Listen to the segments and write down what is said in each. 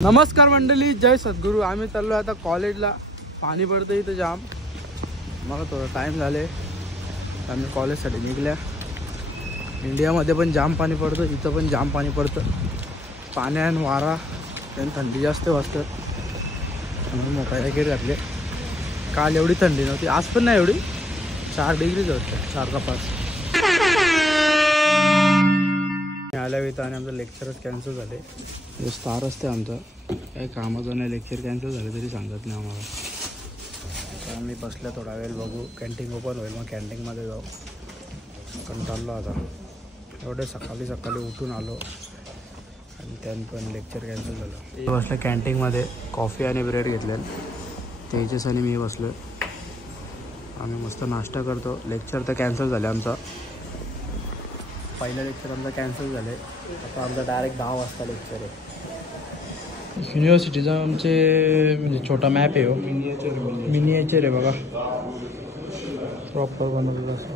नमस्कार मंडळी, जय सद्गुरू। आम्ही चाललो आता कॉलेजला। पाणी पडतं इथं जाम। मला थोडा टाइम झाले, आम्ही कॉलेजसाठी निघल्या। इंडियामध्ये पण जाम पाणी पडतं, इथं पण जाम पाणी पडतं। पाणी आणि वारा आणि थंडी जास्त वाजतं म्हणून मोठा जॅकेट घातले। काल एवढी थंडी नव्हती, आज पण नाही एवढी, 4 डिग्रीच होतं, 4 का 5। आल्या इथं आणि आमचं लेक्चरच कॅन्सल झाले। हे स्टार असते आमचं, काही कामाचं नाही, लेक्चर कॅन्सल झाले तरी सांगत नाही आम्हाला। तर आम्ही बसल्या थोडा वेळ, बघू कॅन्टीन ओपन होईल मग कॅन्टीनमध्ये जाऊ। कंटाळलो आता, एवढे सकाळी उठून आलो आणि त्यानं पण लेक्चर कॅन्सल झालं। बसलं कॅन्टीनमध्ये, कॉफी आणि ब्रेड घेतलेलं, तेजस आणि मी बसलो। आम्ही मस्त नाश्ता करतो। लेक्चर तर कॅन्सल झाले आमचा, पहिलं लेक्चर आमचं कॅन्सल झालं। आता आमचा डायरेक्ट 10 वाजता लेक्चर आहे। युनिव्हर्सिटीचा आमचे म्हणजे छोटा मॅप आहे, हो मिनिएचर आहे बघा, प्रॉपर बनवलेलं असं।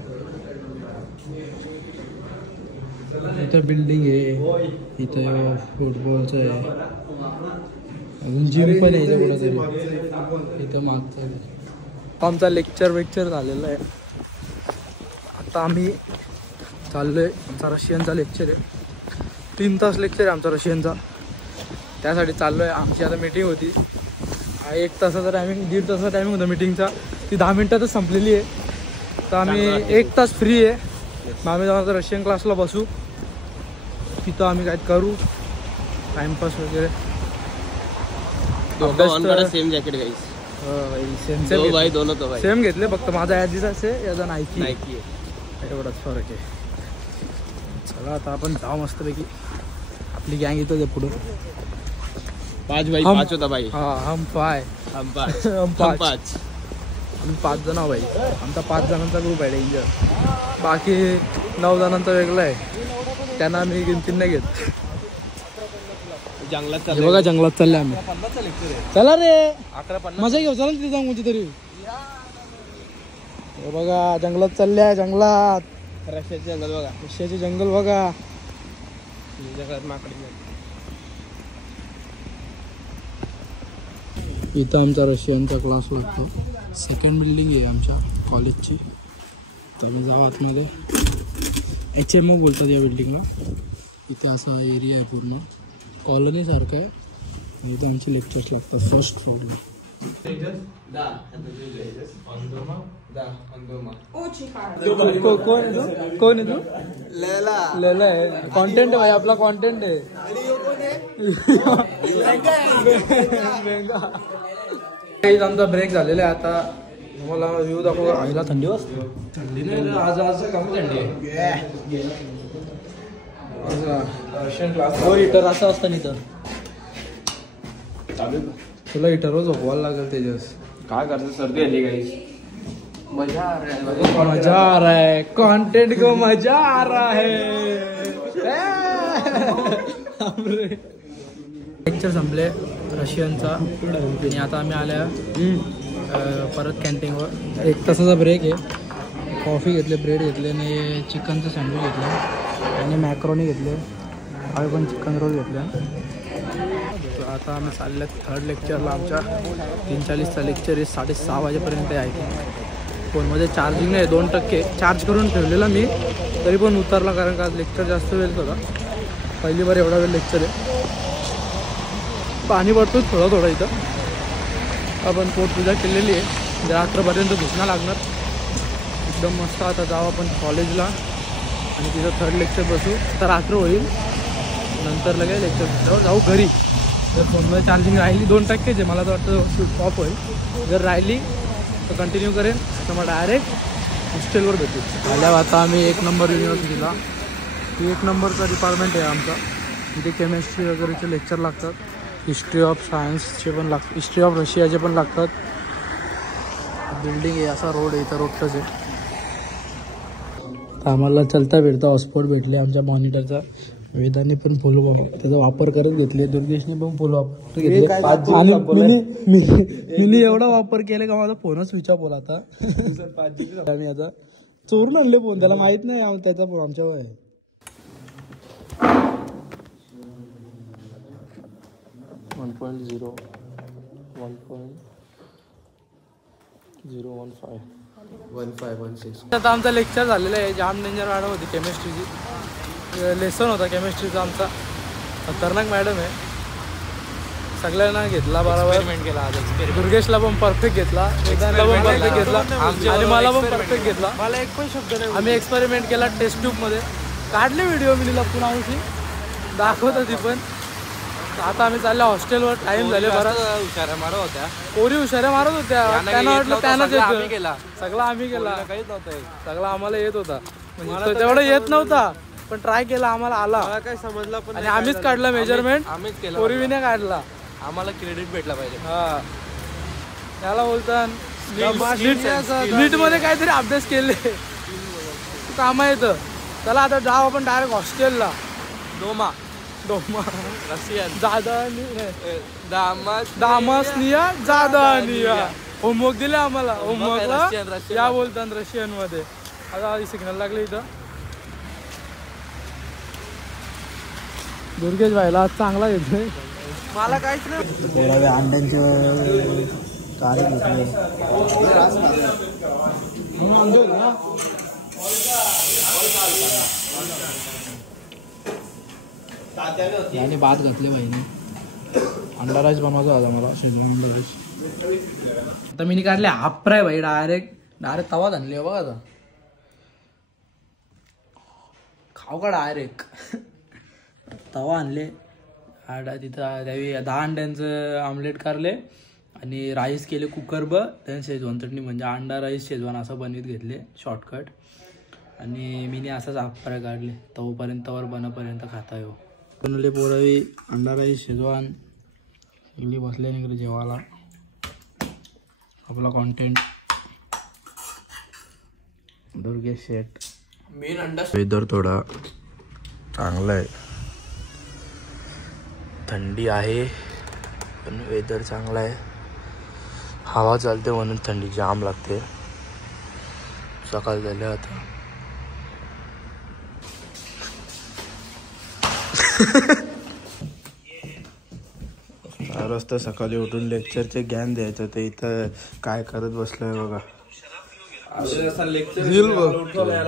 इथं बिल्डिंग आहे, इथं फुटबॉलचं आहे, अजून जिम पण आहे इथं कुठंतरी, इथं मागचं। आमचा लेक्चर झालेला आहे। आता आम्ही चाललोय, आमचा रशियनचा लेक्चर आहे, 3 तास लेक्चर आहे आमचा रशियनचा, त्यासाठी चाललो आहे। आमची आता मीटिंग होती, 1 तासाचा टायमिंग, 1.5 तासाचा टायमिंग होता मीटिंगचा, ती 10 मिनिटातच संपलेली आहे। तर आम्ही 1 तास फ्री आहे, मग आम्ही जाऊन आता रशियन क्लासला बसू, तिथं आम्ही काय करू टाइमपास वगैरे। सेम जॅकेट सेम घेतले, फक्त माझा ॲडिडास आहे, याचा नायकी आहे, एवढाच फरक आहे। चला आता आपण जाऊ मस्तपैकी, आपली गँग येतो ते पुढं। 5 भाई, 5 होता भाई। हाँ, हम 5 आम्ही 5 जण भाई, आमचा 5 जणांचा ग्रुप आहे डेंजर। बाकी 9 जणांचा वेगळा आहे, त्यांना आम्ही गिनती नाही घेत। जंगलात बघा, जंगलात चालले आम्ही। चला रे, मजा घेऊ, चला तिथे जाऊ कोणती तरी। बघा जंगलात चालल्या, जंगलात रशियाचे जंगल बघा, रशियाचे जंगल बघा। जंगलात माकडी। इथं आमचा रशियनचा क्लास लागतो, सेकंड बिल्डिंग आहे आमच्या कॉलेजची। तर मी जाऊ आतमध्ये, HMO बोलतात या बिल्डिंगला। इथं असा एरिया आहे, पूर्ण कॉलनी सारखं आहे, आणि इथं आमचे लेक्चर्स लागतात फर्स्ट फ्लोअरला। कोण आहे तू? लैला आहे, कंटेंट आहे भाई, आपला कंटेंट आहे। आमचा ब्रेक झालेला आहे आता, मला व्ह्यू दाखव। आईला थंडी वाजते, थंडी नाही आज कमी थंडी आहे। रशियन क्लास 4 हिटर असं असतं नाही तर तुला हिटरवर झोपवायला लागेल तेजस। काय करतो, सर्दी आली काही, मजा आ रहा है, कंटेंट को मजा आ रहा है। लेक्चर संपले रशियनचा, आणि आता आम्ही आल्या परत कॅन्टीनवर। 1 तासाचा ब्रेक आहे, कॉफी घेतले, ब्रेड घेतले, आणि चिकनचं सँडविच घेतलं, आणि मॅक्रोनी घेतले, आणि पण चिकन रोल घेतलं। आता आम्ही चालल्या थर्ड लेक्चरला। आमच्या 3:40चा लेक्चर आहे, 6:30 वाजेपर्यंत आहे। फोनमध्ये चार्जिंग नाही, 2% चार्ज करून ठेवलेला मी, तरी पण उतरला, कारण का लेक्चर जास्त वेळ होता, पहिली बार एवढा वेळ लेक्चर आहे। पाणी पडतोच थोडं इथं। आपण पोटपूजा केलेली आहे, रात्रपर्यंत घुसणं लागणार एकदम मस्त। आता जाऊ आपण कॉलेजला आणि तिथं थर्ड लेक्चर बसू, तर रात्र होईल, नंतर लगेच लेक्चर जाऊ घरी। जर फोनमध्ये चार्जिंग राहिली 2%च आहे, मला तर वाटतं ऑफ होईल, जर राहिली तर कंटिन्यू करेन, तर मग डायरेक्ट हॉस्टेलवर भेटू। आल्यावर आता आम्ही 1 नंबर युनिव्हर्सिटीला, 1 नंबरचा डिपार्टमेंट आहे आमचा, इथे केमिस्ट्री वगैरेचे लेक्चर लागतात, हिस्ट्री ऑफ सायन्सचे पण लागतात, हिस्ट्री ऑफ रशियाचे पण लागतात। बिल्डिंग आहे, असा रोड आहे, इथं रोडच आहे। आम्हाला चलता फिरता हॉटस्पॉट भेटले आमच्या मॉनिटरचा, वेदाने पण फुल त्याचा वापर करत घेतले, दुर्गेशने पण फुल वापर घेतले, आणि मी एवढा वापर केला का माझा फोनच स्विच ऑफ होला आता। आम्ही आता चोरून आणले फोन, त्याला माहित नाही त्याचा फोन आमच्यावर आहे। 1.0 1.015 1516. आता आमचा लेक्चर झालेला आहे. जाम डेंजर मॅडम होती केमिस्ट्रीची. लेसन होता केमिस्ट्रीचा आमचा. खतरनाक मॅडम आहे. सगळ्यांना घेतला बरोबर. एक्सपेरिमेंट केला आज. दुर्गेशला पण परफेक्ट घेतला, वेदांतला पण परफेक्ट घेतला आणि मला पण परफेक्ट घेतला. मला एक पण शब्द नाही. आम्ही एक्सपेरिमेंट केला टेस्ट ट्यूबमध्ये. काढले व्हिडिओ मी लपून आमची दाखवत होती. पण आता आम्ही चालले हॉस्टेलवर. टाइम झाले बराच. हुशाऱ्या मारत होत्या. पोरी हुशाऱ्या मारत होत्या. त्यांना वाटलं त्यानंच आम्ही येतो. केला. सगळा आम्ही केला. काहीच नव्हतं. सगळा आम्हाला येत होता. म्हणजे तेवढं येत नव्हता पण ट्राय केला. आम्हाला आला. मला काय समजलं पण आणि आम्हीच काढलं मेजरमेंट. आम्हीच केलं. पोरीने काढला. आम्हाला क्रेडिट भेटला पाहिजे. हा त्याला बोलतात नीट मध्ये काहीतरी अभ्यास केले कामा येतं. चला आता जाऊ आपण डायरेक्ट हॉस्टेलला. डोमा रशियन दामासनिया जादानिया. होमवर्क दिले आम्हाला. होमवर्कला या बोलतात रशियन मध्ये. आता सिग्नल लागले इथं. दुर्गेश भाईला चांगला घेतोय. मला काहीच नाही. अंड्यांचे कार्य घेतले. याने भात घातले बाईने. अंडा राईस बनवायचा होता मला. अंडा राईस आता मी काढले हाफ फ्राय भाई. डायरेक्ट तवात आणले बघा. आता खाऊ का डायरेक्ट. तवा आणले. तिथं त्यावेळी 10 अंड्यांचं आमलेट काढले आणि राईस केले कुकर त्याने शेजवान चटणी म्हणजे अंडा राईस शेजवान असं बनवीत घेतले शॉर्टकट. आणि मीने असंच हाफ फ्राय काढले. तवर बनपर्यंत खाता येऊ बनवले. पोरावी अंडा राईस शेजवान सगळी बसले इकडे जेवायला. आपला कॉन्टेंट दुर्गेश शेट. मेन अंडा. वेदर थोडा चांगला आहे. थंडी आहे पण वेदर चांगला आहे. हवा चालते म्हणून थंडी जाम लागते. सकाळ झाले आता. रस्ता सकाळी उठून लेक्चरचे ज्ञान द्यायचं. ते इथं काय करत बसलोय बघा.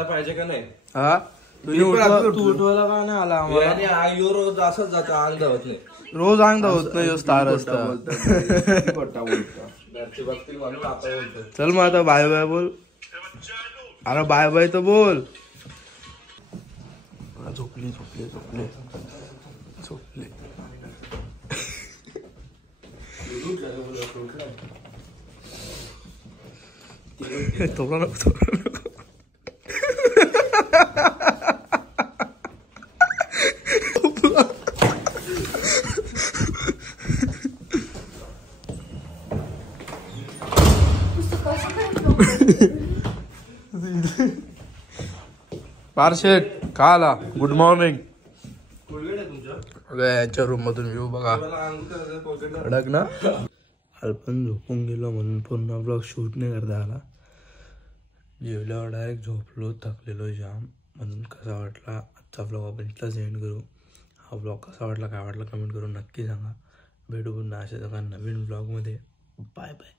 पाहिजे का नाही. हा तू उठवायला का नाही आला आम्हाला. रोज असंच जातं. अंग धावत नाही. रोज अंग धावत नाही. स्टार असता. चल मग आता बाय बाय बोल. अरे बाय बाय तर बोल. झोपले थोडा नको. पारशेट का आला. Good morning. यांच्या रूम मधून व्ह्यू बघा. कडक ना. अल्पन झोपून गेलो म्हणून पूर्ण ब्लॉग शूट नाही करता आला. जेवल्यावर डायरेक्ट झोपलो. थकलेलो जाम. म्हणून कसा वाटला आजचा ब्लॉग आपण इथलाच एंड करू. हा ब्लॉग कसा वाटला काय वाटला कमेंट करून नक्की सांगा. भेटू पुन्हा अशाच एका नवीन ब्लॉगमध्ये. Bye bye.